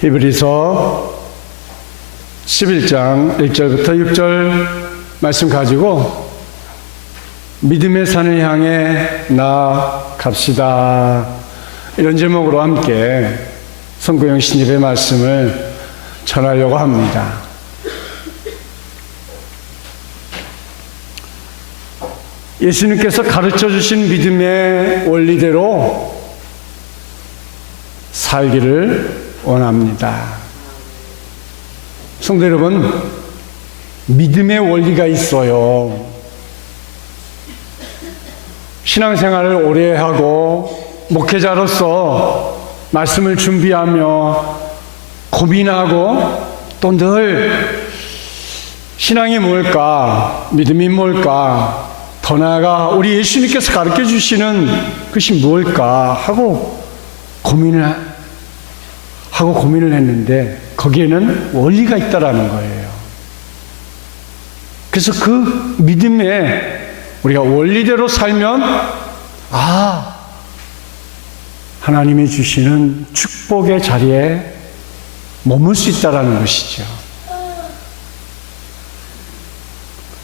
히브리서 11장 1절부터 6절 말씀 가지고 믿음의 산을 향해 나아갑시다, 이런 제목으로 함께 선구영 신입의 말씀을 전하려고 합니다. 예수님께서 가르쳐 주신 믿음의 원리대로 살기를 원합니다. 성도 여러분, 믿음의 원리가 있어요. 신앙생활을 오래 하고 목회자로서 말씀을 준비하며 고민하고 또 늘 신앙이 뭘까, 믿음이 뭘까, 더 나아가 우리 예수님께서 가르쳐 주시는 것이 뭘까 하고 고민을 했는데 거기에는 원리가 있다라는 거예요. 그래서 그 믿음에 우리가 원리대로 살면 하나님이 주시는 축복의 자리에 머물 수 있다라는 것이죠.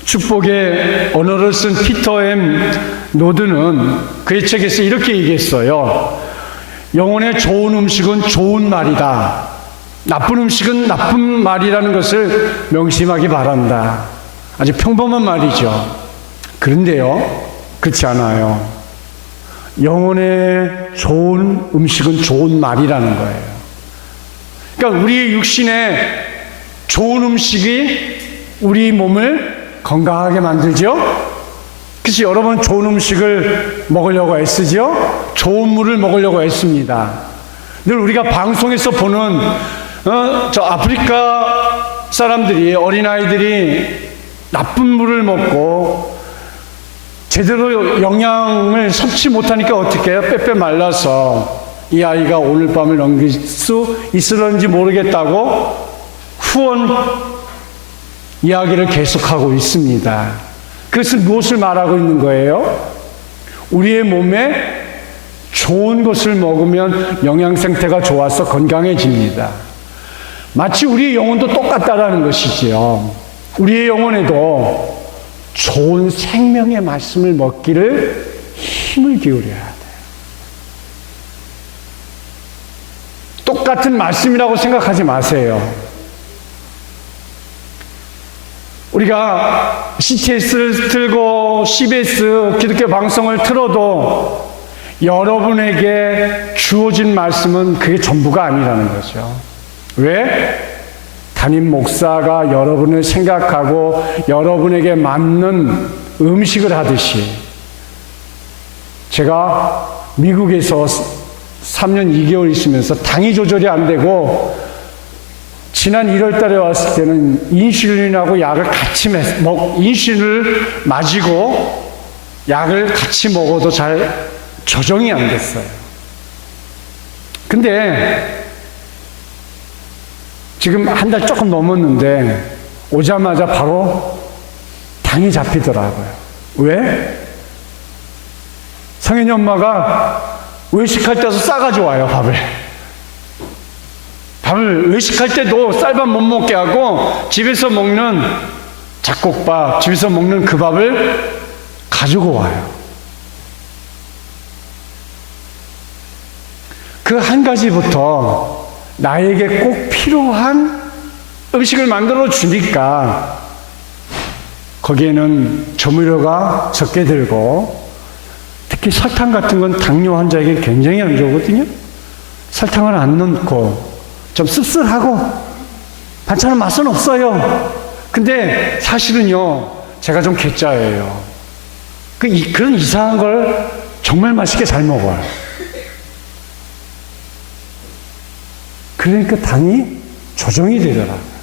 축복의 언어를 쓴 피터 M 노드는 그의 책에서 이렇게 얘기했어요. 영혼의 좋은 음식은 좋은 말이다. 나쁜 음식은 나쁜 말이라는 것을 명심하기 바란다. 아주 평범한 말이죠. 그런데요, 그렇지 않아요. 영혼의 좋은 음식은 좋은 말이라는 거예요. 그러니까 우리의 육신에 좋은 음식이 우리 몸을 건강하게 만들죠. 그래서 여러분 좋은 음식을 먹으려고 애쓰죠. 좋은 물을 먹으려고 애씁니다. 늘 우리가 방송에서 보는 저 아프리카 사람들이, 어린아이들이 나쁜 물을 먹고 제대로 영양을 섭취 못하니까 어떻게 해요? 빼빼 말라서 이 아이가 오늘 밤을 넘길 수 있을런지 모르겠다고 후원 이야기를 계속하고 있습니다. 그것은 무엇을 말하고 있는 거예요? 우리의 몸에 좋은 것을 먹으면 영양 상태가 좋아서 건강해집니다. 마치 우리의 영혼도 똑같다라는 것이지요. 우리의 영혼에도 좋은 생명의 말씀을 먹기를 힘을 기울여야 돼요. 똑같은 말씀이라고 생각하지 마세요. 우리가 CTS를 틀고 CBS 기독교 방송을 틀어도 여러분에게 주어진 말씀은 그게 전부가 아니라는 거죠. 왜? 담임 목사가 여러분을 생각하고 여러분에게 맞는 음식을 하듯이, 제가 미국에서 3년 2개월 있으면서 당이 조절이 안 되고 지난 1월 달에 왔을 때는 인슐린하고 약을 같이 인슐린을 맞이고 약을 같이 먹어도 잘 조정이 안 됐어요. 근데 지금 한 달 조금 넘었는데 오자마자 바로 당이 잡히더라고요. 왜? 성현이 엄마가 외식할 때도 싸가지고 와요, 밥을 외식할 때도 쌀밥 못 먹게 하고 집에서 먹는 잡곡밥, 집에서 먹는 그 밥을 가지고 와요. 그 한 가지부터 나에게 꼭 필요한 음식을 만들어 주니까 거기에는 조미료가 적게 들고, 특히 설탕 같은 건 당뇨 환자에게 굉장히 안 좋거든요. 설탕을 안 넣고 좀 씁쓸하고 반찬은 맛은 없어요. 근데 사실은요, 제가 좀 괴짜예요. 그런 이상한 걸 정말 맛있게 잘 먹어요. 그러니까 당이 조정이 되더라고요.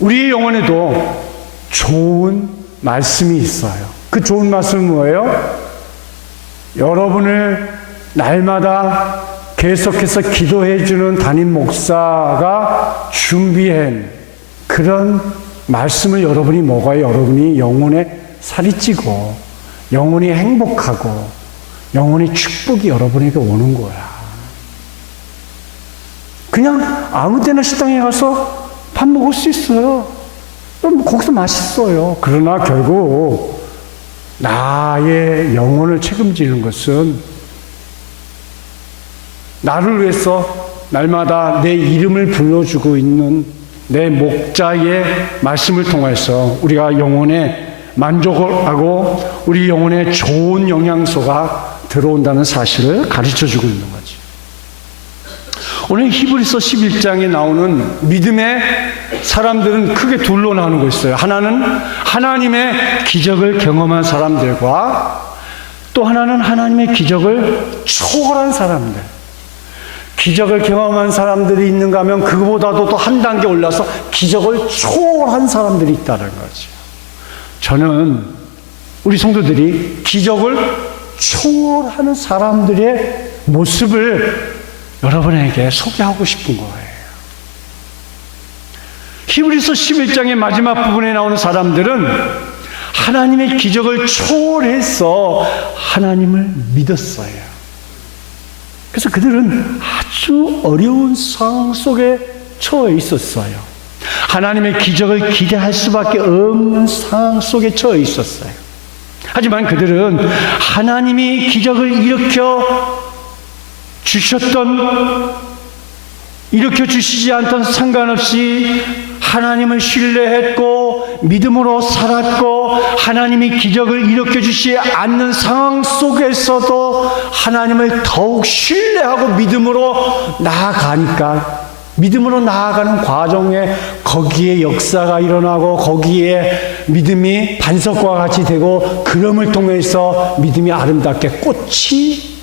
우리의 영혼에도 좋은 말씀이 있어요. 그 좋은 말씀은 뭐예요? 여러분을 날마다 계속해서 기도해 주는 담임 목사가 준비한 그런 말씀을 여러분이 먹어야 여러분이 영혼에 살이 찌고 영혼이 행복하고 영혼의 축복이 여러분에게 오는 거야. 그냥 아무 때나 식당에 가서 밥 먹을 수 있어요. 또 거기서 맛있어요. 그러나 결국 나의 영혼을 책임지는 것은 나를 위해서 날마다 내 이름을 불러주고 있는 내 목자의 말씀을 통해서 우리가 영혼에 만족을 하고 우리 영혼에 좋은 영양소가 들어온다는 사실을 가르쳐주고 있는 거죠. 오늘 히브리서 11장에 나오는 믿음의 사람들은 크게 둘로 나누고 있어요. 하나는 하나님의 기적을 경험한 사람들과 또 하나는 하나님의 기적을 초월한 사람들. 기적을 경험한 사람들이 있는가 하면 그거보다도 또 한 단계 올라서 기적을 초월한 사람들이 있다는 거죠. 저는 우리 성도들이 기적을 초월하는 사람들의 모습을 여러분에게 소개하고 싶은 거예요. 히브리서 11장의 마지막 부분에 나오는 사람들은 하나님의 기적을 초월해서 하나님을 믿었어요. 그래서 그들은 아주 어려운 상황 속에 처해 있었어요. 하나님의 기적을 기대할 수밖에 없는 상황 속에 처해 있었어요. 하지만 그들은 하나님이 기적을 일으켜 주시지 않던 상관없이 하나님을 신뢰했고 믿음으로 살았고 하나님이 기적을 일으켜 주시지 않는 상황 속에서도 하나님을 더욱 신뢰하고 믿음으로 나아가니까 믿음으로 나아가는 과정에 거기에 역사가 일어나고 거기에 믿음이 반석과 같이 되고 그럼을 통해서 믿음이 아름답게 꽃이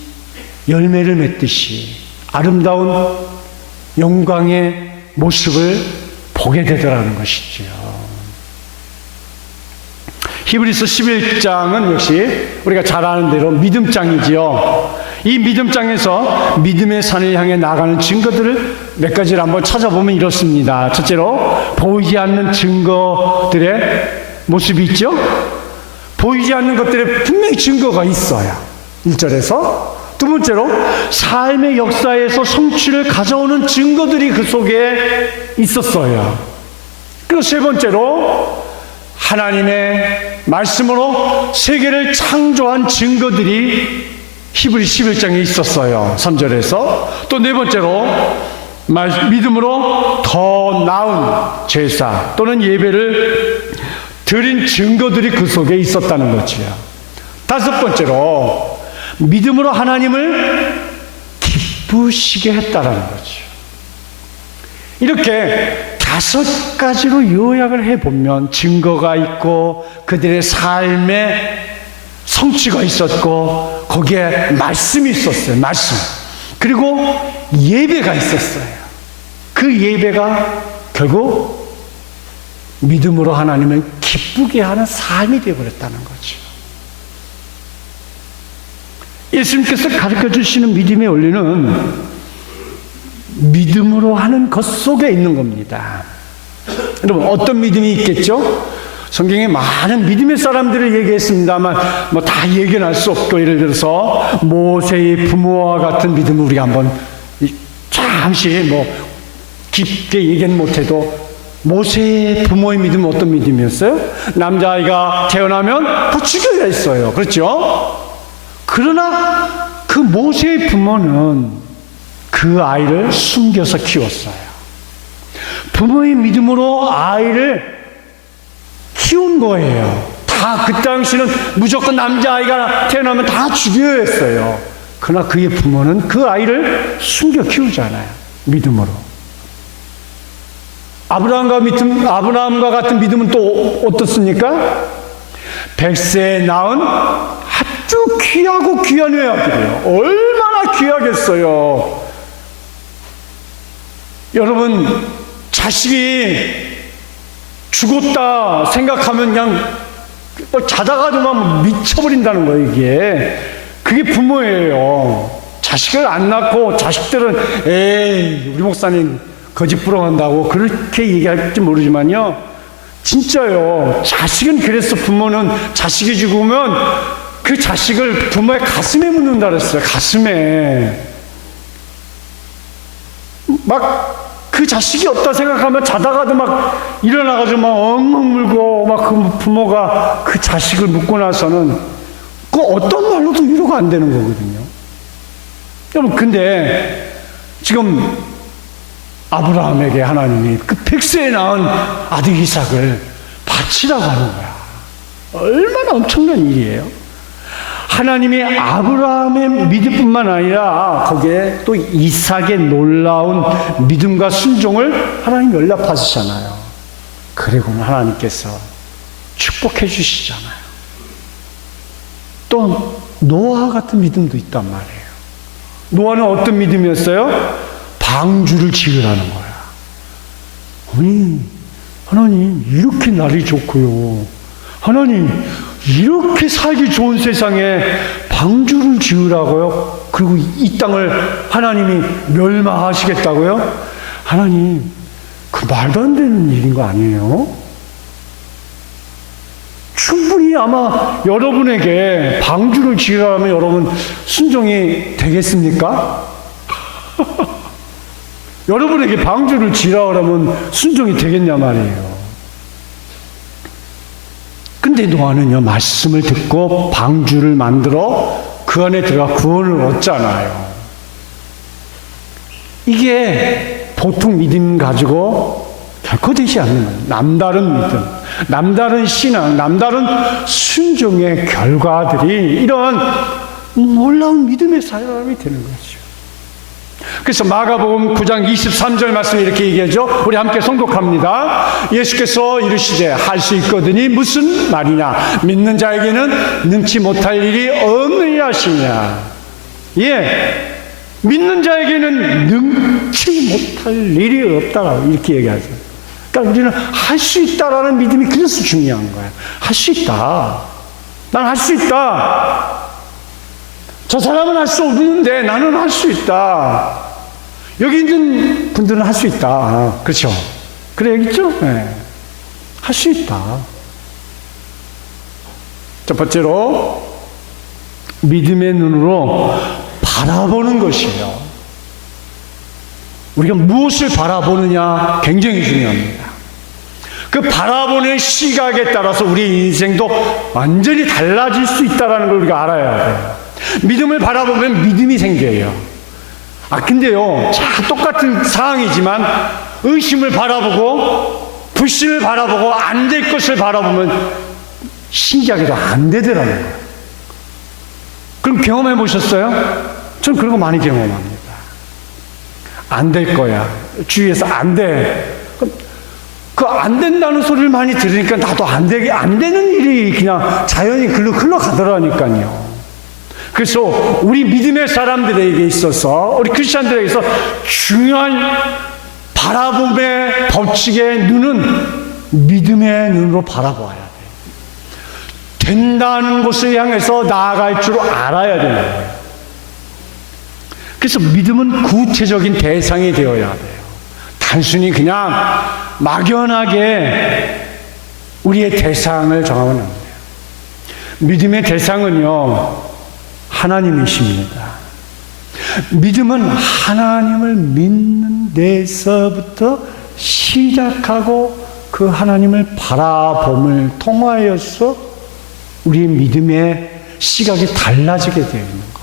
열매를 맺듯이 아름다운 영광의 모습을 보게 되더라는 것이죠. 히브리서 11장은 역시 우리가 잘 아는 대로 믿음장이지요. 이 믿음장에서 믿음의 산을 향해 나가는 증거들을 몇 가지를 한번 찾아보면 이렇습니다. 첫째로 보이지 않는 증거들의 모습이 있죠. 보이지 않는 것들에 분명히 증거가 있어요. 1절에서 두 번째로 삶의 역사에서 성취를 가져오는 증거들이 그 속에 있었어요. 그리고 세 번째로 하나님의 말씀으로 세계를 창조한 증거들이 히브리 11장에 있었어요. 3절에서 또 네 번째로 믿음으로 더 나은 제사 또는 예배를 드린 증거들이 그 속에 있었다는 거지요. 다섯 번째로 믿음으로 하나님을 기쁘시게 했다라는 거죠. 이렇게 다섯 가지로 요약을 해보면 증거가 있고 그들의 삶에 성취가 있었고 거기에 말씀이 있었어요. 말씀. 그리고 예배가 있었어요. 그 예배가 결국 믿음으로 하나님을 기쁘게 하는 삶이 되어버렸다는 거죠. 예수님께서 가르쳐 주시는 믿음의 원리는 믿음으로 하는 것 속에 있는 겁니다. 여러분 어떤 믿음이 있겠죠? 성경에 많은 믿음의 사람들을 얘기했습니다만 뭐 다 얘기는 할 수 없고 예를 들어서 모세의 부모와 같은 믿음을 우리가 한번 잠시 뭐 깊게 얘기는 못해도 모세의 부모의 믿음은 어떤 믿음이었어요? 남자아이가 태어나면 다 죽여야 했어요. 그렇죠? 그러나 그 모세의 부모는 그 아이를 숨겨서 키웠어요. 부모의 믿음으로 아이를 키운 거예요. 다 그 당시는 무조건 남자아이가 태어나면 다 죽여야 했어요. 그러나 그의 부모는 그 아이를 숨겨 키우잖아요. 믿음으로. 아브라함과 같은 믿음은 또 어떻습니까? 100세에 낳은 아주 귀하고 귀한 아들이에요. 얼마나 귀하겠어요. 여러분 자식이 죽었다 생각하면 그냥 자다가도 막 미쳐버린다는 거예요. 이게 그게 부모예요. 자식을 안 낳고 자식들은 에이 우리 목사님 거짓 부렁한다고 그렇게 얘기할지 모르지만요, 진짜요. 자식은 그래서 부모는 자식이 죽으면 그 자식을 부모의 가슴에 묻는다 그랬어요. 가슴에. 막 그 자식이 없다 생각하면 자다가도 막 일어나가지고 막 엉엉 물고 막 그 부모가 그 자식을 묻고 나서는 그 어떤 말로도 위로가 안 되는 거거든요. 여러분, 근데 지금 아브라함에게 하나님이 그 100세에 낳은 아들 이삭을 바치라고 하는 거야. 얼마나 엄청난 일이에요. 하나님이 아브라함의 믿음뿐만 아니라 거기에 또 이삭의 놀라운 믿음과 순종을 하나님 연락받으시잖아요. 그리고는 하나님께서 축복해 주시잖아요. 또 노아 같은 믿음도 있단 말이에요. 노아는 어떤 믿음이었어요? 방주를 지으라는 거야. 아니, 하나님 이렇게 날이 좋고요, 하나님 이렇게 살기 좋은 세상에 방주를 지으라고요? 그리고 이 땅을 하나님이 멸망하시겠다고요? 하나님, 그 말도 안 되는 일인 거 아니에요? 충분히 아마 여러분에게 방주를 지으라면 여러분 순종이 되겠습니까? 여러분에게 방주를 지으라면 순종이 되겠냐 말이에요. 근데 노아는요, 말씀을 듣고 방주를 만들어 그 안에 들어가 구원을 얻잖아요. 이게 보통 믿음 가지고 결코 되지 않는 거예요. 남다른 믿음, 남다른 신앙, 남다른 순종의 결과들이 이런 놀라운 믿음의 사람이 되는 거죠. 그래서 마가복음 9장 23절 말씀에 이렇게 얘기하죠. 우리 함께 송독합니다. 예수께서 이르시되 할 수 있거든이 무슨 말이냐, 믿는 자에게는 능치 못할 일이 없느냐 하시냐. 예, 믿는 자에게는 능치 못할 일이 없다라고 이렇게 얘기하죠. 그러니까 우리는 할 수 있다라는 믿음이 그래서 중요한 거예요. 할 수 있다. 난 할 수 있다. 저 사람은 할 수 없는데 나는 할 수 있다. 여기 있는 분들은 할 수 있다. 아, 그렇죠? 그래, 여기 있죠? 네. 할 수 있다. 첫 번째로 믿음의 눈으로 바라보는 것이에요. 우리가 무엇을 바라보느냐 굉장히 중요합니다. 그 바라보는 시각에 따라서 우리 인생도 완전히 달라질 수 있다는 걸 우리가 알아야 돼요. 믿음을 바라보면 믿음이 생겨요. 근데요, 자, 똑같은 상황이지만 의심을 바라보고 불신을 바라보고 안 될 것을 바라보면 신기하게도 안 되더라는 거예요. 그럼 경험해 보셨어요? 저는 그런 거 많이 경험합니다. 안 될 거야. 주위에서 안 돼. 그 안 된다는 소리를 많이 들으니까 나도 안 되는 일이 그냥 자연히 흘러가더라니까요. 그래서 우리 믿음의 사람들에게 있어서, 우리 크리스찬들에게 있어서 중요한 바라봄의 법칙의 눈은 믿음의 눈으로 바라봐야 돼요. 된다는 곳을 향해서 나아갈 줄 알아야 되는 거예요. 그래서 믿음은 구체적인 대상이 되어야 돼요. 단순히 그냥 막연하게 우리의 대상을 정하면 안 돼요. 믿음의 대상은요, 하나님이십니다. 믿음은 하나님을 믿는 데서부터 시작하고 그 하나님을 바라봄을 통하여서 우리의 믿음의 시각이 달라지게 되어 있는 거예요.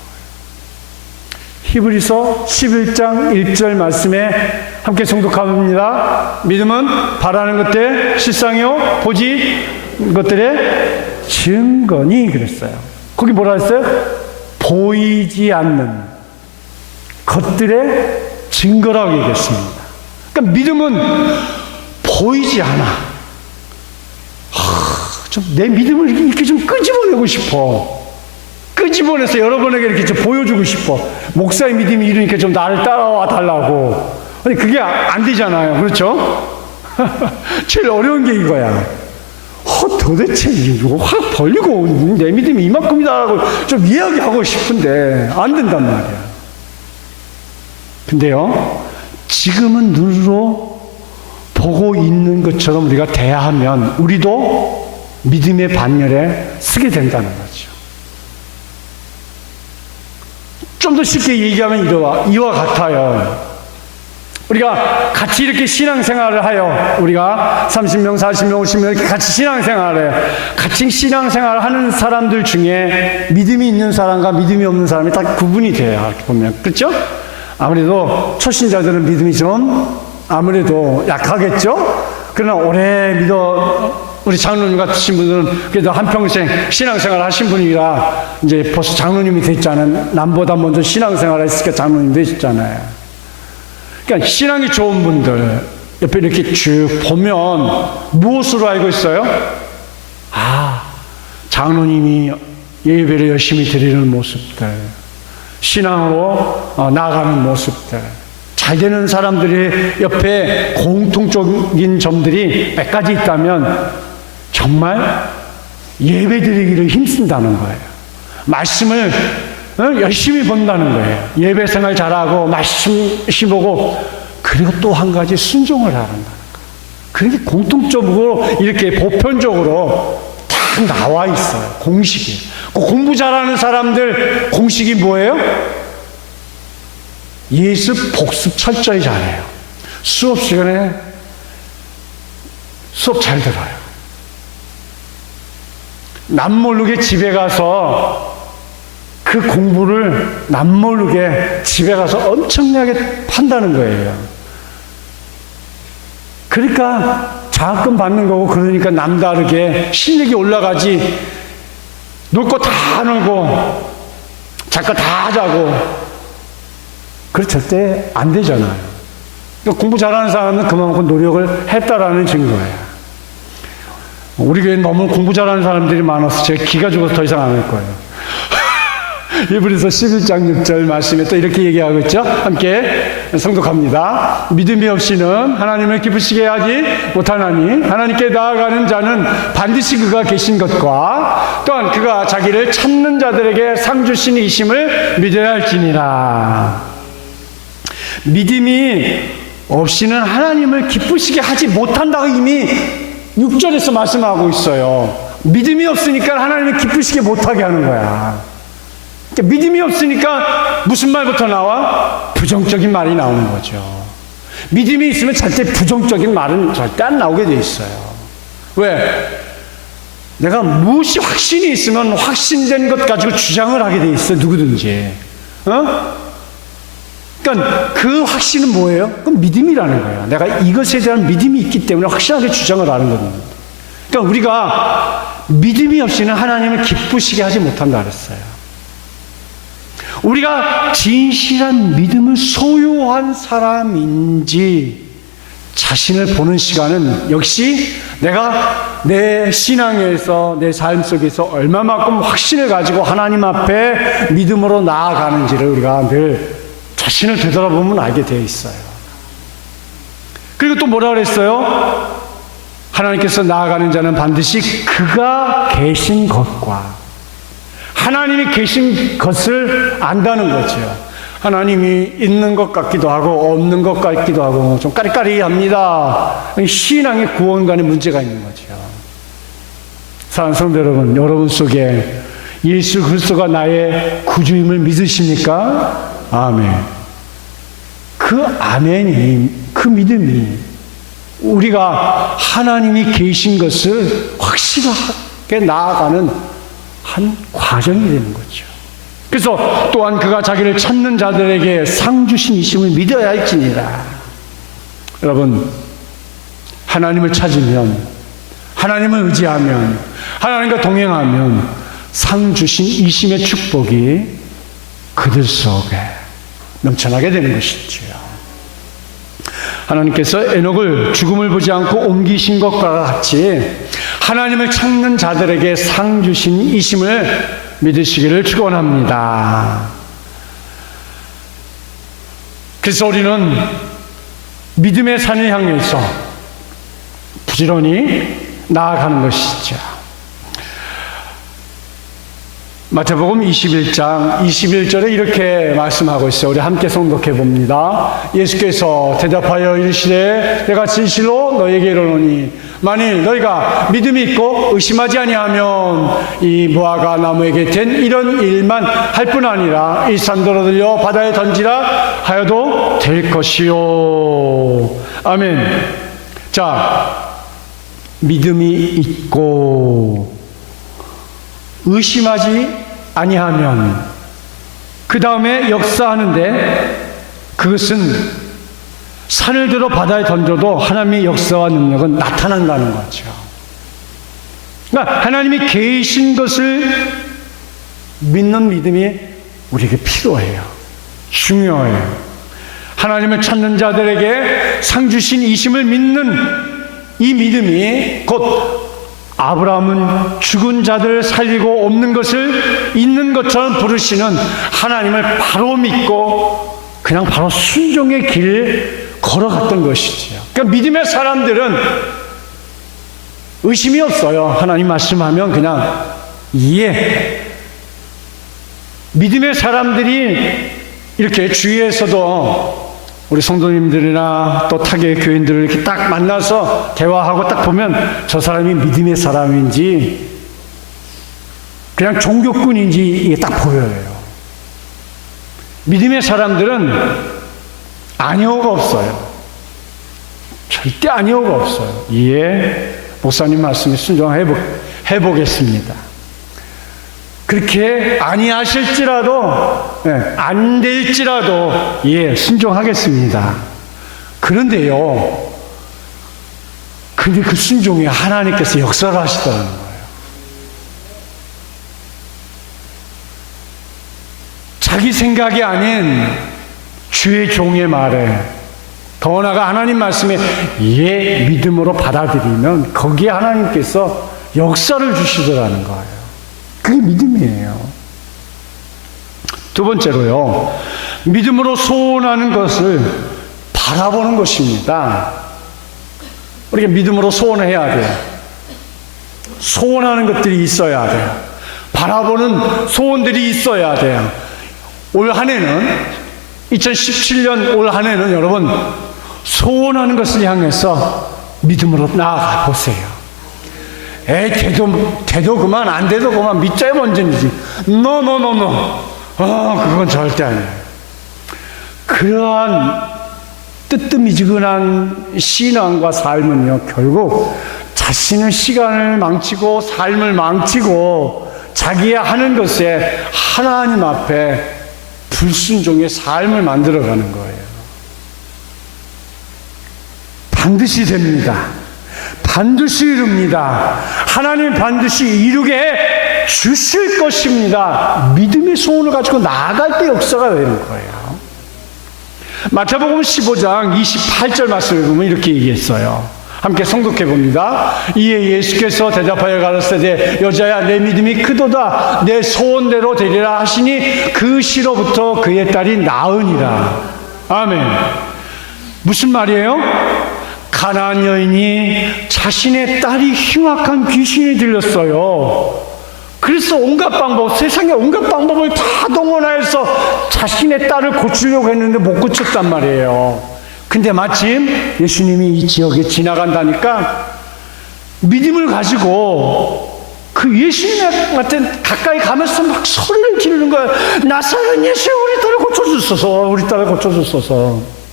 히브리서 11장 1절 말씀에 함께 송독합니다. 믿음은 바라는 것들의 실상이요 보지 것들의 증거니 그랬어요. 거기 뭐라 했어요? 보이지 않는 것들의 증거라고 얘기했습니다. 그러니까 믿음은 보이지 않아. 좀 내 믿음을 이렇게 좀 끄집어내고 싶어. 끄집어내서 여러분에게 이렇게 좀 보여주고 싶어. 목사의 믿음이 이러니까 좀 나를 따라와 달라고. 아니, 그게 안 되잖아요. 그렇죠? 제일 어려운 게 이거야. 도대체 이거 확 벌리고 내 믿음이 이만큼이다라고 좀 이야기하고 싶은데 안 된단 말이야. 근데요, 지금은 눈으로 보고 있는 것처럼 우리가 대하면 우리도 믿음의 반열에 서게 된다는 거죠. 좀 더 쉽게 얘기하면 이와 같아요. 우리가 같이 이렇게 신앙생활을 하여 우리가 30명, 40명, 50명 이렇게 같이 신앙생활을 해요. 같이 신앙생활을 하는 사람들 중에 믿음이 있는 사람과 믿음이 없는 사람이 딱 구분이 돼요. 이렇게 보면. 그렇죠? 아무래도 초신자들은 믿음이 좀 아무래도 약하겠죠? 그러나 오래 우리 장로님 같으신 분들은 그래도 한평생 신앙생활 하신 분이라 이제 벌써 장로님이 됐잖아요. 남보다 먼저 신앙생활을 했으니까 장로님 되셨잖아요. 그러니까 신앙이 좋은 분들 옆에 이렇게 쭉 보면 무엇으로 알고 있어요? 장로님이 예배를 열심히 드리는 모습들, 신앙으로 나아가는 모습들, 잘 되는 사람들의 옆에 공통적인 점들이 몇 가지 있다면 정말 예배 드리기를 힘쓴다는 거예요. 말씀을 열심히 본다는 거예요. 예배 생활 잘하고 말씀 열심히 보고 그리고 또 한 가지 순종을 하란다는 거예요. 그게 공통적으로 이렇게 보편적으로 다 나와 있어요. 공식이. 공부 잘하는 사람들 공식이 뭐예요? 예습, 복습 철저히 잘해요. 수업 시간에 수업 잘 들어요. 남모르게 집에 가서 그 공부를 남모르게 집에 가서 엄청나게 판다는 거예요. 그러니까 장학금 받는 거고 그러니까 남다르게 실력이 올라가지 놀 거 다 놀고 작가 다 하자고 그래 절대 안 되잖아요. 그러니까 공부 잘하는 사람은 그만큼 노력을 했다라는 증거예요. 우리 교회는 너무 공부 잘하는 사람들이 많아서 제가 기가 죽어서 더 이상 안 할 거예요. 히브리서 11장 6절 말씀에 또 이렇게 얘기하고 있죠. 함께 성독합니다. 믿음이 없이는 하나님을 기쁘시게 하지 못하나니 하나님께 나아가는 자는 반드시 그가 계신 것과 또한 그가 자기를 찾는 자들에게 상 주신 이심을 믿어야 할지니라. 믿음이 없이는 하나님을 기쁘시게 하지 못한다고 이미 6절에서 말씀하고 있어요. 믿음이 없으니까 하나님을 기쁘시게 못하게 하는 거야. 그러니까 믿음이 없으니까 무슨 말부터 나와? 부정적인 말이 나오는 거죠. 믿음이 있으면 절대 부정적인 말은 절대 안 나오게 돼 있어요. 왜? 내가 무엇이 확신이 있으면 확신된 것 가지고 주장을 하게 돼 있어. 누구든지. 그러니까 그 확신은 뭐예요? 그건 믿음이라는 거예요. 내가 이것에 대한 믿음이 있기 때문에 확실하게 주장을 하는 겁니다. 그러니까 우리가 믿음이 없이는 하나님을 기쁘시게 하지 못한다 그랬어요. 우리가 진실한 믿음을 소유한 사람인지 자신을 보는 시간은 역시 내가 내 신앙에서 내 삶 속에서 얼마만큼 확신을 가지고 하나님 앞에 믿음으로 나아가는지를 우리가 늘 자신을 되돌아보면 알게 되어 있어요. 그리고 또 뭐라 그랬어요? 하나님께서 나아가는 자는 반드시 그가 계신 것과 하나님이 계신 것을 안다는 거죠. 하나님이 있는 것 같기도 하고 없는 것 같기도 하고 좀 까리까리합니다. 신앙의 구원관에 문제가 있는 거죠. 사랑하는 성도 여러분, 여러분 속에 예수 그리스도가 나의 구주임을 믿으십니까? 아멘. 그 아멘이, 그 믿음이 우리가 하나님이 계신 것을 확실하게 나아가는 한 과정이 되는 거죠. 그래서 또한 그가 자기를 찾는 자들에게 상 주신 이심을 믿어야 할지니라. 여러분, 하나님을 찾으면, 하나님을 의지하면, 하나님과 동행하면 상 주신 이심의 축복이 그들 속에 넘쳐나게 되는 것이지요. 하나님께서 에녹을 죽음을 보지 않고 옮기신 것과 같이 하나님을 찾는 자들에게 상 주신 이심을 믿으시기를 축원합니다. 그래서 우리는 믿음의 산을 향해서 부지런히 나아가는 것이죠. 마태복음 21장 21절에 이렇게 말씀하고 있어요. 우리 함께诵독해 봅니다. 예수께서 대답하여 이르시되 내가 진실로 너희에게 이르노니 만일 너희가 믿음이 있고 의심하지 아니하면 이 무화과 나무에게 된 이런 일만 할 뿐 아니라 이 산더러 들려 바다에 던지라 하여도 될 것이요. 아멘. 자, 믿음이 있고 의심하지 아니하면 그 다음에 역사하는데 그것은 산을 들어 바다에 던져도 하나님의 역사와 능력은 나타난다는 거죠. 그러니까 하나님이 계신 것을 믿는 믿음이 우리에게 필요해요. 중요해요. 하나님을 찾는 자들에게 상 주신 이심을 믿는 이 믿음이 곧 아브라함은 죽은 자들을 살리고 없는 것을 있는 것처럼 부르시는 하나님을 바로 믿고 그냥 바로 순종의 길을 걸어갔던 것이지요. 그러니까 믿음의 사람들은 의심이 없어요. 하나님 말씀하면 그냥 이해. 믿음의 사람들이 이렇게 주위에서도 우리 성도님들이나 또 타계 교인들을 이렇게 딱 만나서 대화하고 딱 보면 저 사람이 믿음의 사람인지 그냥 종교꾼인지 이게 딱 보여요. 믿음의 사람들은 아니오가 없어요. 절대 아니오가 없어요. 예, 목사님 말씀에 순종해보겠습니다. 그렇게 아니하실지라도, 안 될지라도, 예, 순종하겠습니다. 그런데요, 근데 그 순종에 하나님께서 역사를 하시더라는 거예요. 자기 생각이 아닌 주의 종의 말에 더 나아가 하나님 말씀에 예 믿음으로 받아들이면 거기에 하나님께서 역사를 주시더라는 거예요. 그게 믿음이에요. 두 번째로요, 믿음으로 소원하는 것을 바라보는 것입니다. 우리가 믿음으로 소원을 해야 돼요. 소원하는 것들이 있어야 돼요. 바라보는 소원들이 있어야 돼요. 올 한 해는 2017년 올 한 해는 여러분 소원하는 것을 향해서 믿음으로 나아가 보세요. 돼도 그만, 안 돼도 그만, 믿자야 먼저이지. 그건 절대 아니에요. 그러한 뜨뜻미지근한 신앙과 삶은요, 결국 자신의 시간을 망치고 삶을 망치고 자기의 하는 것에 하나님 앞에 불순종의 삶을 만들어가는 거예요. 반드시 됩니다. 반드시 이룹니다. 하나님 반드시 이루게 해 주실 것입니다. 믿음의 소원을 가지고 나아갈 때 역사가 되는 거예요. 마태복음 15장 28절 말씀을 보면 이렇게 얘기했어요. 함께 성독해 봅니다. 이에 예수께서 대답하여 가라사대 여자야 내 믿음이 크도다 내 소원대로 되리라 하시니 그 시로부터 그의 딸이 나으니라. 아멘. 무슨 말이에요? 가나안 여인이 자신의 딸이 흉악한 귀신이 들렸어요. 그래서 온갖 방법, 세상의 온갖 방법을 다 동원해서 자신의 딸을 고치려고 했는데 못 고쳤단 말이에요. 근데 마침 예수님이 이 지역에 지나간다니까 믿음을 가지고 그 예수님한테 가까이 가면서 막 소리를 지르는 거야. 나사렛 예수 우리 딸을 고쳐주소서, 우리 딸을 고쳐주소서.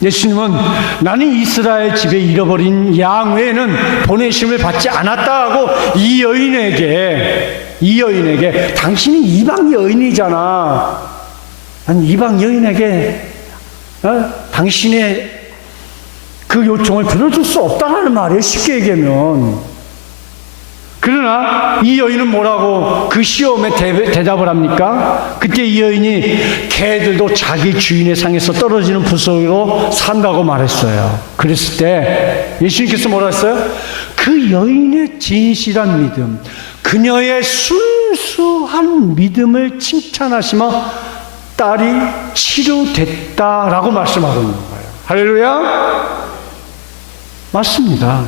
예수님은 나는 이스라엘 집에 잃어버린 양 외에는 보내심을 받지 않았다 하고 이 여인에게 당신이 이방 여인이잖아. 난 이방 여인에게 당신의 그 요청을 들어줄 수 없다는 말이에요. 쉽게 얘기하면. 그러나 이 여인은 뭐라고 그 시험에 대답을 합니까? 그때 이 여인이 개들도 자기 주인의 상에서 떨어지는 부속으로 산다고 말했어요. 그랬을 때 예수님께서 뭐라 했어요? 그 여인의 진실한 믿음, 그녀의 순수한 믿음을 칭찬하시며 딸이 치료됐다라고 말씀하고 있는 거예요. 할렐루야. 맞습니다.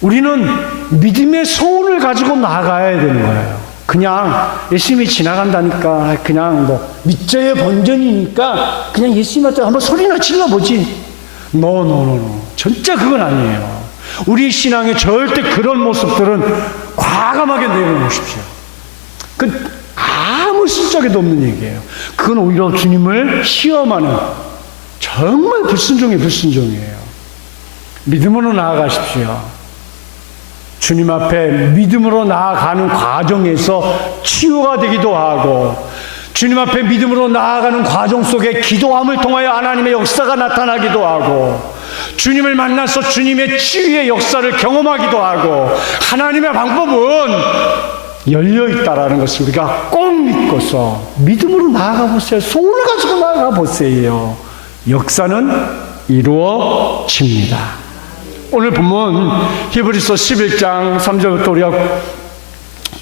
우리는 믿음의 소원을 가지고 나가야 되는 거예요. 그냥 예수님이 지나간다니까 그냥 뭐 밑저의 번전이니까 그냥 예수님한테 한번 소리나 질러보지. 노. 진짜 그건 아니에요. 우리 신앙에 절대 그런 모습들은 과감하게 내려놓으십시오. 그 아무 실적에도 없는 얘기예요. 그건 오히려 주님을 시험하는 정말 불순종이에요. 믿음으로 나아가십시오. 주님 앞에 믿음으로 나아가는 과정에서 치유가 되기도 하고, 주님 앞에 믿음으로 나아가는 과정 속에 기도함을 통하여 하나님의 역사가 나타나기도 하고, 주님을 만나서 주님의 치유의 역사를 경험하기도 하고, 하나님의 방법은 열려있다라는 것을 우리가 꼭 믿고서 믿음으로 나아가 보세요. 소원을 가지고 나아가 보세요. 역사는 이루어집니다. 오늘 본문 히브리서 11장 3절부터 우리가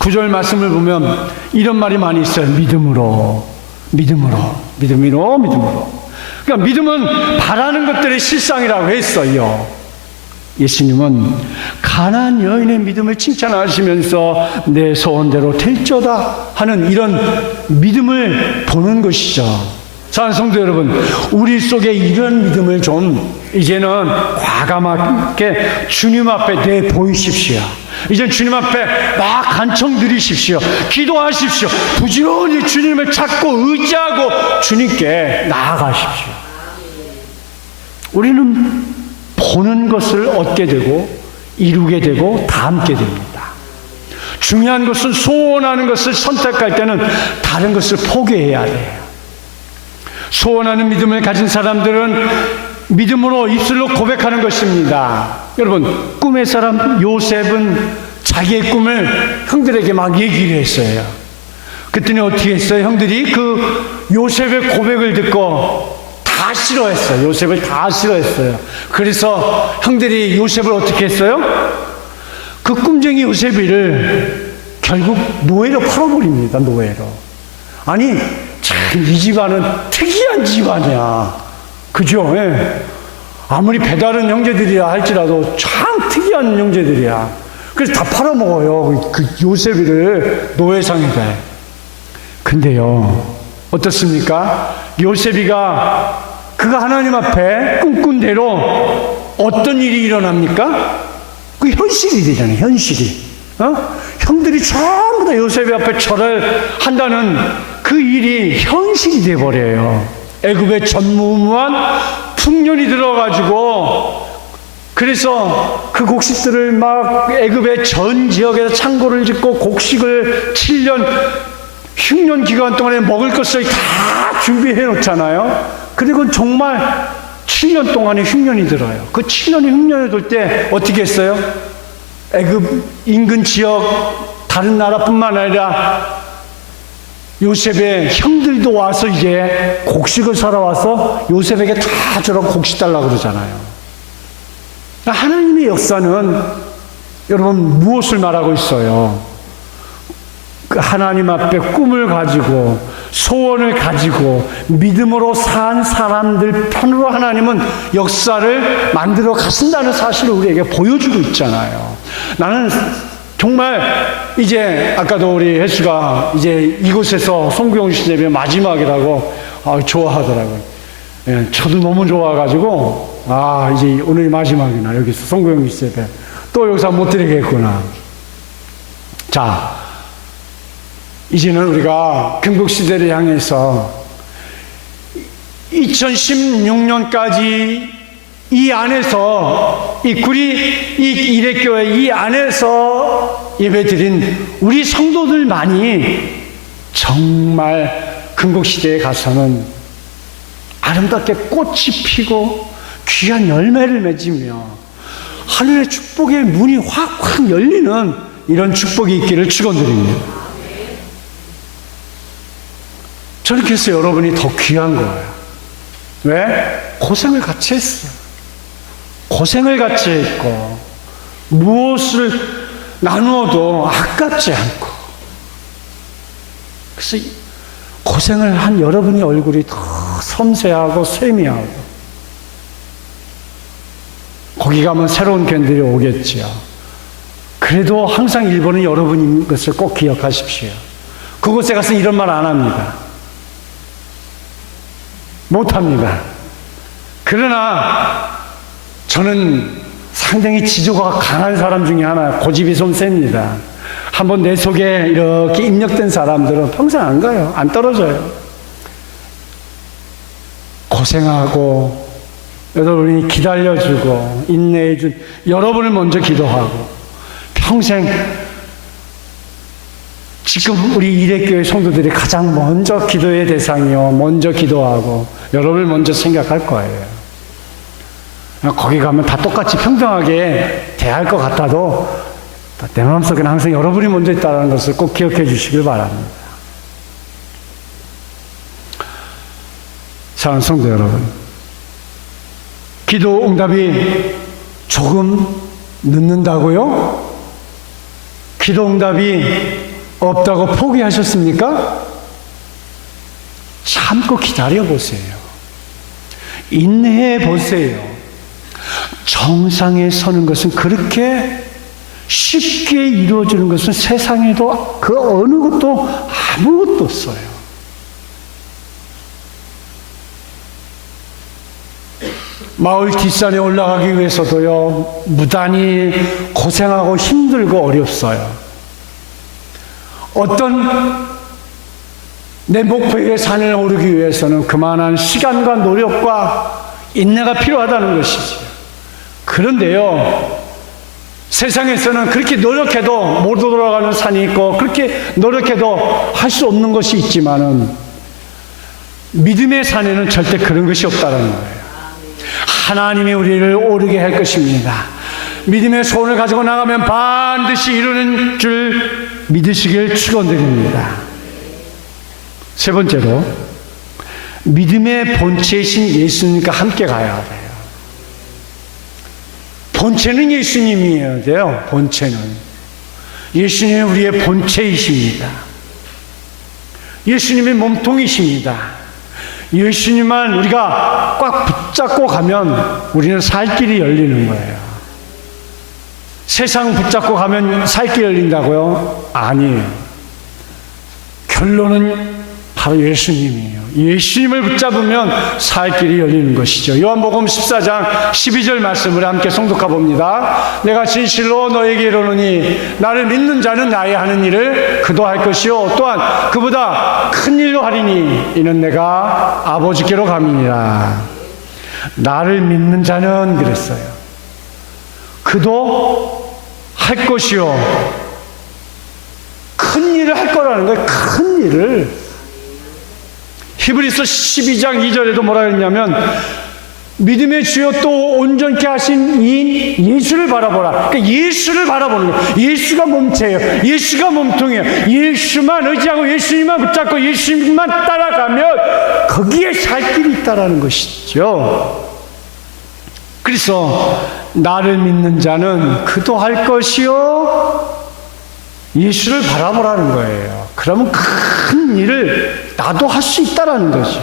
9절 말씀을 보면 이런 말이 많이 있어요. 믿음으로. 그러니까 믿음은 바라는 것들의 실상이라고 했어요. 예수님은 가나안 여인의 믿음을 칭찬하시면서 내 소원대로 될저다 하는 이런 믿음을 보는 것이죠. 사랑하는 성도 여러분, 우리 속에 이런 믿음을 좀 이제는 과감하게 주님 앞에 내보이십시오. 이제 주님 앞에 막 간청 드리십시오. 기도하십시오. 부지런히 주님을 찾고 의지하고 주님께 나아가십시오. 우리는 보는 것을 얻게 되고 이루게 되고 담게 됩니다. 중요한 것은 소원하는 것을 선택할 때는 다른 것을 포기해야 돼요. 소원하는 믿음을 가진 사람들은 믿음으로 입술로 고백하는 것입니다. 여러분, 꿈의 사람 요셉은 자기의 꿈을 형들에게 막 얘기를 했어요. 그랬더니 어떻게 했어요? 형들이 그 요셉의 고백을 듣고 다 싫어했어요. 요셉을 다 싫어했어요. 그래서 형들이 요셉을 어떻게 했어요? 그 꿈쟁이 요셉이를 결국 노예로 팔아버립니다. 노예로. 아니, 참 이 집안은 특이한 집안이야. 그죠? 예. 아무리 배다른 형제들이라 할지라도 참 특이한 형제들이야. 그래서 다 팔아먹어요. 그 요셉이를 노예상에다. 근데요, 어떻습니까? 요셉이가 그가 하나님 앞에 꿈꾼 대로 어떤 일이 일어납니까? 그 현실이 되잖아요. 현실이. 형들이 전부 다 요셉 앞에 절을 한다는 그 일이 현실이 돼버려요. 애굽에 전무후무한 풍년이 들어가지고, 그래서 그 곡식들을 막 애굽의 전 지역에서 창고를 짓고 곡식을 7년 흉년 기간 동안에 먹을 것을 다 준비해 놓잖아요. 그리고 정말 7년 동안에 흉년이 들어요. 그 7년이 흉년이 들 때 어떻게 했어요? 애굽 인근 지역 다른 나라뿐만 아니라 요셉의 형들도 와서 이제 곡식을 사러 와서 요셉에게 다 저런 곡식 달라고 그러잖아요. 하나님의 역사는 여러분 무엇을 말하고 있어요? 그 하나님 앞에 꿈을 가지고 소원을 가지고 믿음으로 산 사람들 편으로 하나님은 역사를 만들어 가신다는 사실을 우리에게 보여주고 있잖아요. 나는 정말 이제 아까도 우리 혜수가 이제 이곳에서 송구영신 예배 마지막이라고 좋아하더라고요. 예, 저도 너무 좋아가지고 이제 오늘이 마지막이나 여기서 송구영신 예배 또 여기서 못 드리겠구나. 자, 이제는 우리가 금국시대를 향해서 2016년까지 이 안에서 이 일회교회 이 안에서 예배드린 우리 성도들만이 정말 금국시대에 가서는 아름답게 꽃이 피고 귀한 열매를 맺으며 하늘의 축복의 문이 확확 열리는 이런 축복이 있기를 축원드립니다. 저렇게 해서 여러분이 더 귀한 거예요. 왜? 고생을 같이 했어요. 고생을 같이 했고 무엇을 나누어도 아깝지 않고, 그래서 고생을 한 여러분의 얼굴이 더 섬세하고 세미하고, 거기 가면 새로운 견들이 오겠지요. 그래도 항상 일본은 여러분인 것을 꼭 기억하십시오. 그곳에 가서 이런 말 안 합니다. 못합니다. 그러나 저는 상당히 지조가 강한 사람 중에 하나, 고집이 좀 셉니다. 한번 내 속에 이렇게 입력된 사람들은 평생 안 가요. 안 떨어져요. 고생하고 여러분이 기다려주고 인내해준 여러분을 먼저 기도하고 평생 지금 우리 이레교회 성도들이 가장 먼저 기도의 대상이요, 먼저 기도하고 여러분을 먼저 생각할 거예요. 거기 가면 다 똑같이 평등하게 대할 것 같아도 내 마음속에는 항상 여러분이 먼저 있다는 것을 꼭 기억해 주시길 바랍니다. 사랑하는 성도 여러분, 기도 응답이 조금 늦는다고요? 기도 응답이 없다고 포기하셨습니까? 참고 기다려 보세요. 인내해 보세요. 정상에 서는 것은 그렇게 쉽게 이루어지는 것은 세상에도 그 어느 것도 아무것도 없어요. 마을 뒷산에 올라가기 위해서도요, 무단히 고생하고 힘들고 어렵어요. 어떤 내 목표의 산을 오르기 위해서는 그만한 시간과 노력과 인내가 필요하다는 것이죠. 그런데요, 세상에서는 그렇게 노력해도 못 올라가는 산이 있고 그렇게 노력해도 할 수 없는 것이 있지만은 믿음의 산에는 절대 그런 것이 없다는 거예요. 하나님이 우리를 오르게 할 것입니다. 믿음의 소원을 가지고 나가면 반드시 이루는 줄 믿으시길 축원드립니다. 세 번째로, 믿음의 본체이신 예수님과 함께 가야 돼요. 본체는 예수님이어야 돼요. 본체는 예수님이 우리의 본체이십니다. 예수님의 몸통이십니다. 예수님만 우리가 꽉 붙잡고 가면 우리는 살 길이 열리는 거예요. 세상 붙잡고 가면 살 길이 열린다고요? 아니에요. 결론은 바로 예수님이에요. 예수님을 붙잡으면 살 길이 열리는 것이죠. 요한복음 14장 12절 말씀을 함께 송독해 봅니다. 내가 진실로 너에게 이르노니 나를 믿는 자는 나의 하는 일을 그도 할 것이요 또한 그보다 큰 일로 하리니 이는 내가 아버지께로 감이니라. 나를 믿는 자는 그랬어요. 그도 할 것이요 큰 일을 할 거라는 거예요. 큰 일을. 히브리서 12장 2절에도 뭐라 그랬냐면 믿음의 주여 또 온전케 하신 이 예수를 바라보라. 그러니까 예수를 바라보는 거예요. 예수가 몸체예요. 예수가 몸통이에요. 예수만 의지하고 예수님만 붙잡고 예수님만 따라가면 거기에 살 길이 있다라는 것이죠. 그래서 나를 믿는 자는 그도 할 것이요 예수를 바라보라는 거예요. 그러면 큰 일을 나도 할 수 있다라는 거죠.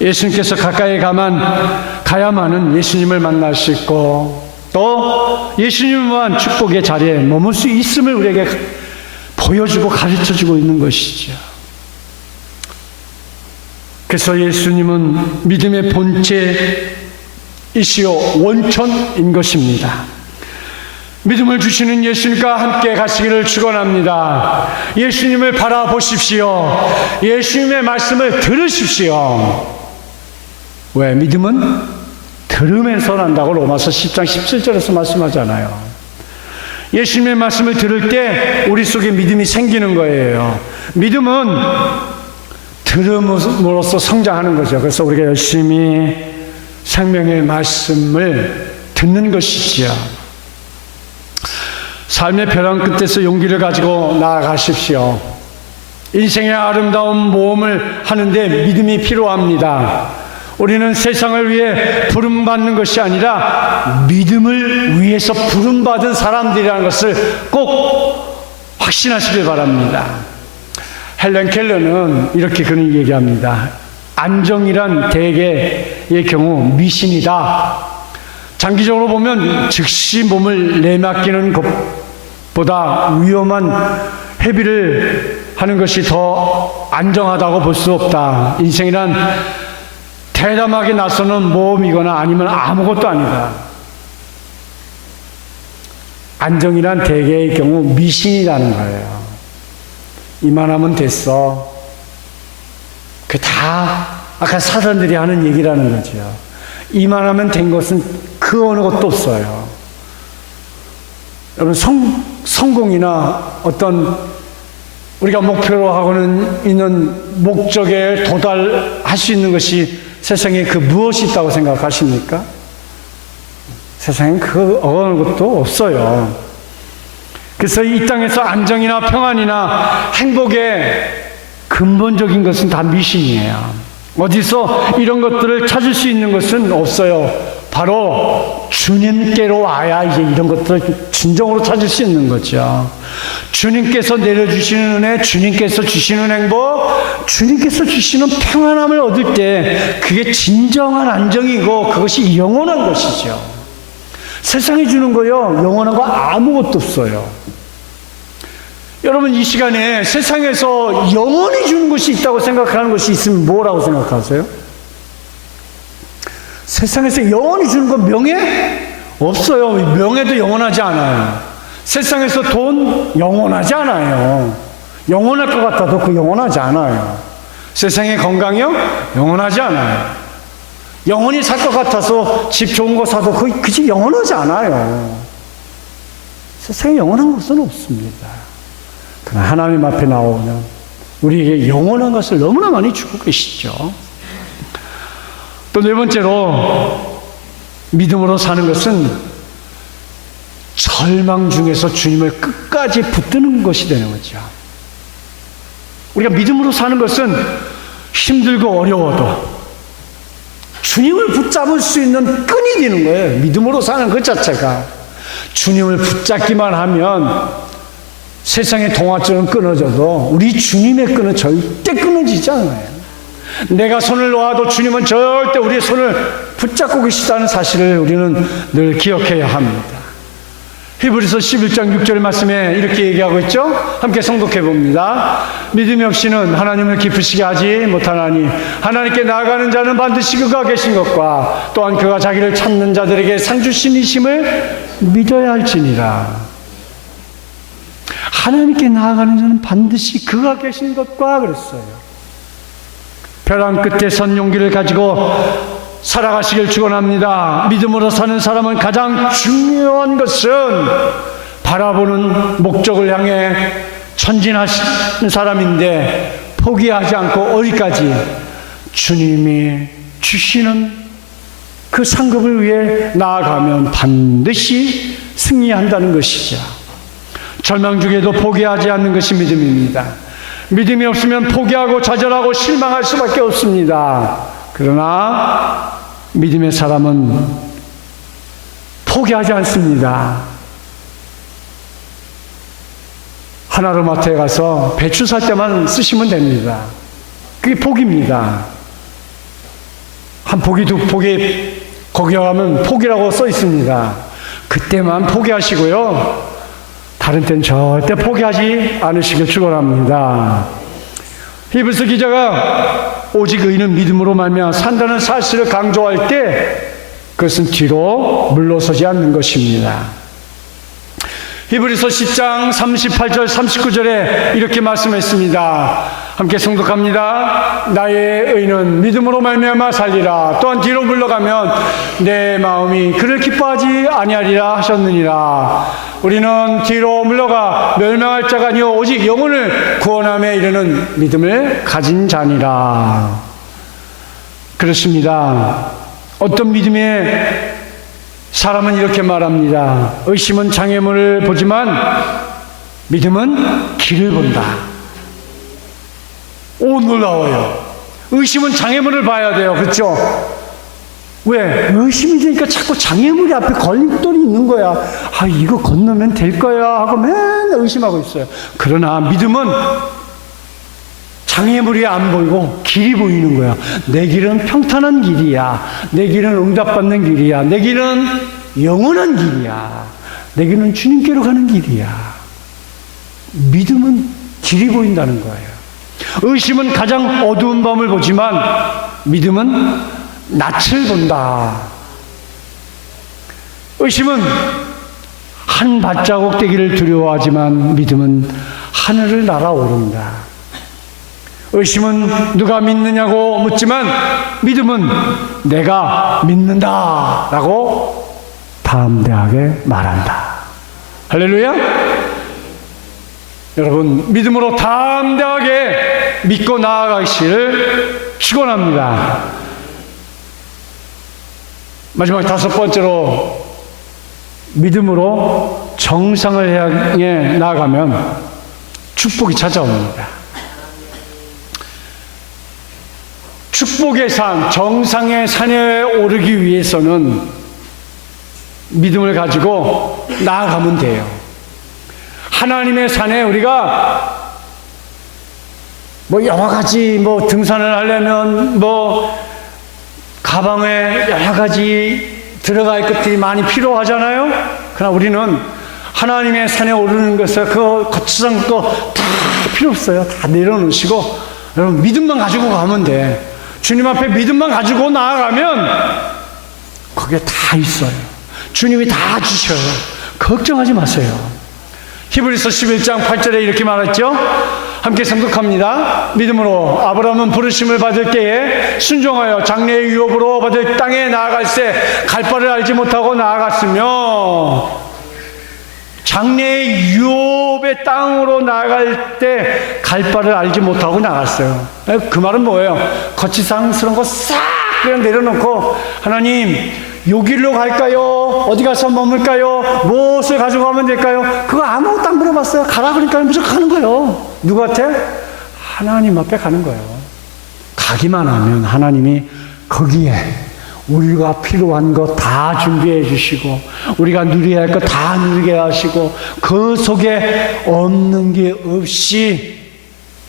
예수님께서 가까이 가야만은 예수님을 만날 수 있고 또 예수님만 축복의 자리에 머물 수 있음을 우리에게 보여주고 가르쳐주고 있는 것이죠. 그래서 예수님은 믿음의 본체이시요 원천인 것입니다. 믿음을 주시는 예수님과 함께 가시기를 축원합니다. 예수님을 바라보십시오. 예수님의 말씀을 들으십시오. 왜? 믿음은 들으면서 난다고 로마서 10장 17절에서 말씀하잖아요. 예수님의 말씀을 들을 때 우리 속에 믿음이 생기는 거예요. 믿음은 들음으로써 성장하는 거죠. 그래서 우리가 열심히 생명의 말씀을 듣는 것이지요. 삶의 벼랑 끝에서 용기를 가지고 나아가십시오. 인생의 아름다운 모험을 하는데 믿음이 필요합니다. 우리는 세상을 위해 부름받는 것이 아니라 믿음을 위해서 부름받은 사람들이라는 것을 꼭 확신하시길 바랍니다. 헬렌 켈러는 이렇게 그런 얘기합니다. 안정이란 대개의 경우 미신이다. 장기적으로 보면 즉시 몸을 내맡기는 것보다 위험한 회비를 하는 것이 더 안정하다고 볼 수 없다. 인생이란 대담하게 나서는 모험이거나 아니면 아무것도 아니다. 안정이란 대개의 경우 미신이라는 거예요. 이만하면 됐어. 그 다 아까 사람들이 하는 얘기라는 거죠. 이만하면 된 것은 그 어느 것도 없어요. 여러분 성공이나 어떤 우리가 목표로 하고는 있는 목적에 도달할 수 있는 것이 세상에 그 무엇이 있다고 생각하십니까? 세상엔 그 어느 것도 없어요. 그래서 이 땅에서 안정이나 평안이나 행복의 근본적인 것은 다 미신이에요. 어디서 이런 것들을 찾을 수 있는 것은 없어요. 바로 주님께로 와야 이제 이런 것들을 진정으로 찾을 수 있는 거죠. 주님께서 내려주시는 은혜, 주님께서 주시는 행복, 주님께서 주시는 평안함을 얻을 때 그게 진정한 안정이고 그것이 영원한 것이죠. 세상이 주는 거요, 영원한 거 아무것도 없어요. 여러분, 이 시간에 세상에서 영원히 주는 것이 있다고 생각하는 것이 있으면 뭐라고 생각하세요? 세상에서 영원히 주는 건 명예? 없어요. 명예도 영원하지 않아요. 세상에서 돈 영원하지 않아요. 영원할 것 같아도 그 영원하지 않아요. 세상의 건강이요? 영원하지 않아요. 영원히 살 것 같아서 집 좋은 거 사도 그 집 영원하지 않아요. 세상에 영원한 것은 없습니다. 그러나 하나님 앞에 나오면 우리에게 영원한 것을 너무나 많이 주고 계시죠. 또 네 번째로 믿음으로 사는 것은 절망 중에서 주님을 끝까지 붙드는 것이 되는 거죠. 우리가 믿음으로 사는 것은 힘들고 어려워도 주님을 붙잡을 수 있는 끈이 되는 거예요. 믿음으로 사는 것 자체가. 주님을 붙잡기만 하면 세상의 동화줄은 끊어져도 우리 주님의 끈은 절대 끊어지지 않아요. 내가 손을 놓아도 주님은 절대 우리의 손을 붙잡고 계시다는 사실을 우리는 늘 기억해야 합니다. 히브리서 11장 6절 말씀에 이렇게 얘기하고 있죠. 함께 성독해 봅니다. 믿음이 없이는 하나님을 기쁘시게 하지 못하나니 하나님께 나아가는 자는 반드시 그가 계신 것과 또한 그가 자기를 찾는 자들에게 상 주심이심을 믿어야 할지니라. 하나님께 나아가는 자는 반드시 그가 계신 것과 그랬어요. 벼랑 끝에 선 용기를 가지고 살아가시길 축원합니다. 믿음으로 사는 사람은 가장 중요한 것은 바라보는 목적을 향해 전진하시는 사람인데 포기하지 않고 어디까지 주님이 주시는 그 상급을 위해 나아가면 반드시 승리한다는 것이죠. 절망 중에도 포기하지 않는 것이 믿음입니다. 믿음이 없으면 포기하고 좌절하고 실망할 수밖에 없습니다. 그러나 믿음의 사람은 포기하지 않습니다. 하나로마트에 가서 배추 살 때만 쓰시면 됩니다. 그게 포기입니다. 한 포기, 두 포기, 거기 가면 포기라고 써 있습니다. 그때만 포기하시고요. 다른 때는 절대 포기하지 않으시길 축원합니다. 히브리서 기자가 오직 의인은 믿음으로 말미암아 산다는 사실을 강조할 때 그것은 뒤로 물러서지 않는 것입니다. 히브리서 10장 38절 39절에 이렇게 말씀했습니다. 함께 성독합니다. 나의 의인은 믿음으로 말미암아 살리라. 또한 뒤로 물러가면 내 마음이 그를 기뻐하지 아니하리라 하셨느니라. 우리는 뒤로 물러가 멸망할 자가 아니요 오직 영혼을 구원함에 이르는 믿음을 가진 자니라. 그렇습니다. 어떤 믿음의 사람은 이렇게 말합니다. 의심은 장애물을 보지만 믿음은 길을 본다. 오, 놀라워요. 의심은 장애물을 봐야 돼요. 그렇죠? 왜? 의심이 되니까 자꾸 장애물이 앞에 걸림돌이 있는 거야. 아, 이거 건너면 될 거야 하고 맨날 의심하고 있어요. 그러나 믿음은 장애물이 안 보이고 길이 보이는 거야. 내 길은 평탄한 길이야. 내 길은 응답받는 길이야. 내 길은 영원한 길이야. 내 길은 주님께로 가는 길이야. 믿음은 길이 보인다는 거예요. 의심은 가장 어두운 밤을 보지만 믿음은 낯을 본다. 의심은 한 발자국 떼기를 두려워하지만 믿음은 하늘을 날아오른다. 의심은 누가 믿느냐고 묻지만 믿음은 내가 믿는다 라고 담대하게 말한다. 할렐루야. 여러분, 믿음으로 담대하게 믿고 나아가시기를 축원합니다. 마지막 다섯 번째로, 믿음으로 정상을 향해 나아가면 축복이 찾아옵니다. 축복의 산, 정상의 산에 오르기 위해서는 믿음을 가지고 나아가면 돼요. 하나님의 산에 우리가 여러 가지 등산을 하려면 가방에 여러 가지 들어갈 것들이 많이 필요하잖아요. 그러나 우리는 하나님의 산에 오르는 것을 그 거치장 거 다 필요 없어요. 다 내려놓으시고 여러분 믿음만 가지고 가면 돼. 주님 앞에 믿음만 가지고 나아가면 거기에 다 있어요. 주님이 다 주셔요. 걱정하지 마세요. 히브리서 11장 8절에 이렇게 말했죠. 함께 선곡합니다. 믿음으로 아브라함은 부르심을 받을 때에 순종하여 장래의 유업으로 받을 땅에 나아갈새 갈 바를 알지 못하고 나아갔으며, 장래의 유업의 땅으로 나아갈 때 갈 바를 알지 못하고 나갔어요. 그 말은 뭐예요? 거치장스러운 거 싹 그냥 내려놓고, 하나님 여기로 갈까요? 어디 가서 머물까요? 무엇을 가지고 가면 될까요? 그거 아무것도 안 물어봤어요. 가라 그러니까 무조건 가는 거예요. 누구한테? 하나님 앞에 가는 거예요. 가기만 하면 하나님이 거기에 우리가 필요한 거 다 준비해 주시고, 우리가 누려야 할 거 다 누리게 하시고, 그 속에 없는 게 없이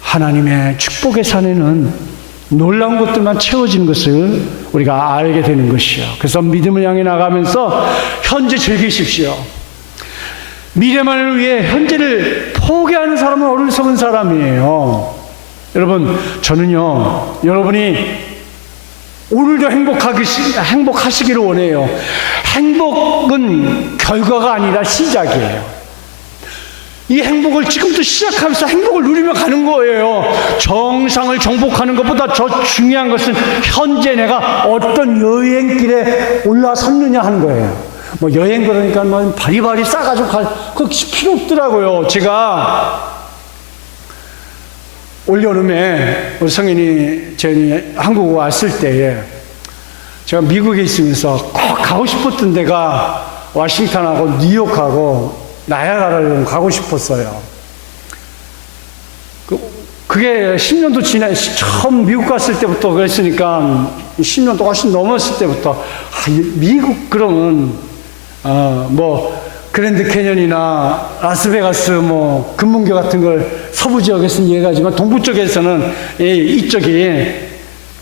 하나님의 축복의 산에는 놀라운 것들만 채워지는 것을 우리가 알게 되는 것이요. 그래서 믿음을 향해 나가면서 현재 즐기십시오. 미래만을 위해 현재를 포기하는 사람은 어리석은 사람이에요. 여러분, 저는요, 여러분이 오늘도 행복하시기를 원해요. 행복은 결과가 아니라 시작이에요. 이 행복을 지금부터 시작하면서 행복을 누리며 가는 거예요. 정상을 정복하는 것보다 더 중요한 것은 현재 내가 어떤 여행길에 올라섰느냐 하는 거예요. 여행 그러니까 바리바리 싸가지고 그거 필요 없더라고요. 제가 올여름에 우리 성인이 저희 한국 왔을 때에 제가 미국에 있으면서 꼭 가고 싶었던 데가 워싱턴하고 뉴욕하고 나야가라를 가고 싶었어요. 그게 10년도 지나, 처음 미국 갔을 때부터 그랬으니까 10년도 훨씬 넘었을 때부터 미국 그러면 그랜드 캐년이나 라스베가스 금문교 같은 걸 서부 지역에서는 이해가지만 동부 쪽에서는 이쪽이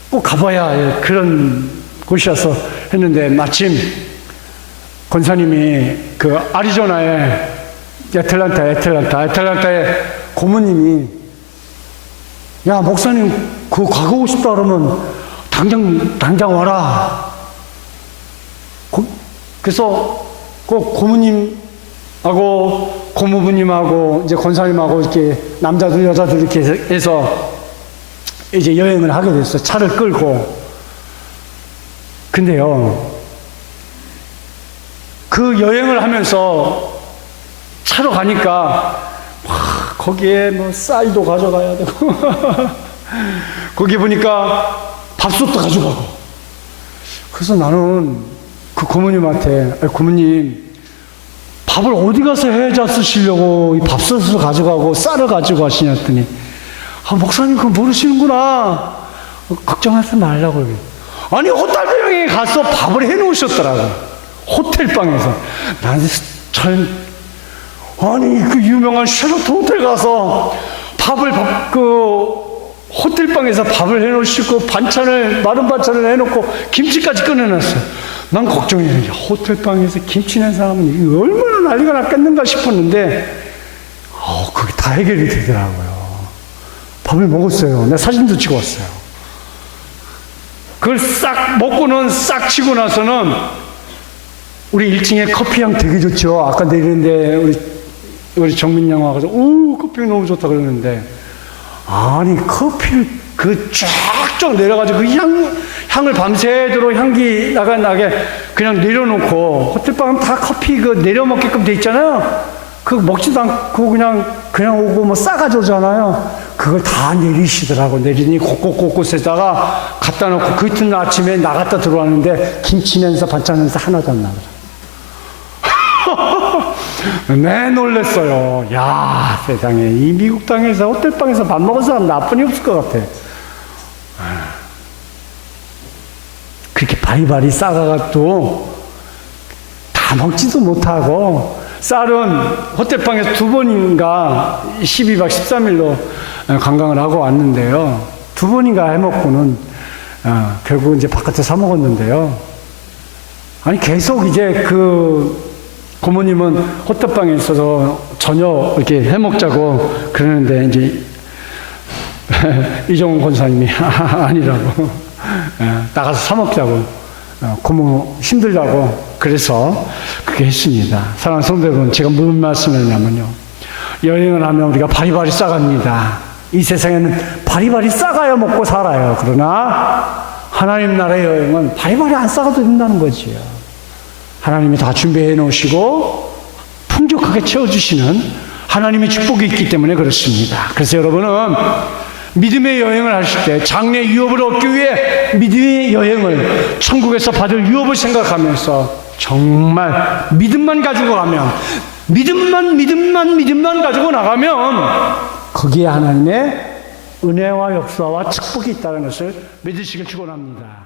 꼭 가봐야 할 그런 곳이어서 했는데, 마침 권사님이 그 아리조나의 애틀란타의 고모님이, 야 목사님 그거 가고 싶다 그러면 당장 와라. 그래서 그 고모님하고 고모부님하고 이제 권사님하고 이렇게 남자들 여자들 이렇게 해서 이제 여행을 하게 됐어요. 차를 끌고. 근데요, 그 여행을 하면서 차로 가니까 거기에 쌀도 가져가야 되고 거기 보니까 밥솥도 가져가고. 그래서 나는 그 고모님한테, 고모님 밥을 어디 가서 해자 쓰시려고 이 밥솥을 가져가고 쌀을 가지고 가시냐 했더니, 목사님 그거 모르시는구나. 걱정하지 말라고. 아니 호텔방에 가서 밥을 해놓으셨더라고. 호텔방에서. 나는 아니 그 유명한 쉐라톤 호텔 가서 호텔방에서 밥을 해놓으시고 마른 반찬을 해놓고 김치까지 꺼내놨어요. 난 걱정이에요. 호텔방에서 김치 낸 사람은 얼마나 난리가 났겠는가 싶었는데, 그게 다 해결이 되더라고요. 밥을 먹었어요. 내가 사진도 찍어왔어요. 그걸 싹 먹고는 싹 치고 나서는 우리 1층에 커피향 되게 좋죠. 아까 내리는데 우리 정민 양 와가지고 오 커피 너무 좋다 그러는데 아니 커피를 그 쫙쫙 내려가지고 그 향을 밤새도록 향기 나게 그냥 내려놓고 호텔방은 다 커피 그 내려 먹게끔 돼 있잖아요. 그거 먹지도 않고 그냥 오고 뭐 싸가지고 오잖아요. 그걸 다 내리시더라고. 내리니 곳곳곳곳에다가 갖다 놓고 그 이튿날 아침에 나갔다 들어왔는데 김치 냄새 반찬 냄새 하나도 안 나더라. 네, 놀랬어요. 야, 세상에 이 미국 땅에서 호텔방에서 밥 먹은 사람 나뿐이 없을 것 같아. 그렇게 바리바리 싸가가 또 다 먹지도 못하고 쌀은 호텔방에서 2번인가 12박 13일로 관광을 하고 왔는데요. 2번인가 해먹고는 결국 이제 바깥에 사 먹었는데요. 아니 계속 이제 그 고모님은 호텔방에 있어서 저녁 이렇게 해먹자고 그러는데 이제 이종훈 권사님이 아니라고 나가서 사 먹자고 고모 힘들다고 그래서 그렇게 했습니다. 사랑하는 성도 여러분, 제가 무슨 말씀을 하냐면요, 여행을 하면 우리가 바리바리 싸갑니다. 이 세상에는 바리바리 싸가야 먹고 살아요. 그러나 하나님 나라의 여행은 바리바리 안 싸가도 된다는 거지요. 하나님이 다 준비해 놓으시고 풍족하게 채워주시는 하나님의 축복이 있기 때문에 그렇습니다. 그래서 여러분은 믿음의 여행을 하실 때 장래 유업을 얻기 위해 믿음의 여행을 천국에서 받을 유업을 생각하면서 정말 믿음만 가지고 가면 믿음만 가지고 나가면 거기에 하나님의 은혜와 역사와 축복이 있다는 것을 믿으시길 축원합니다.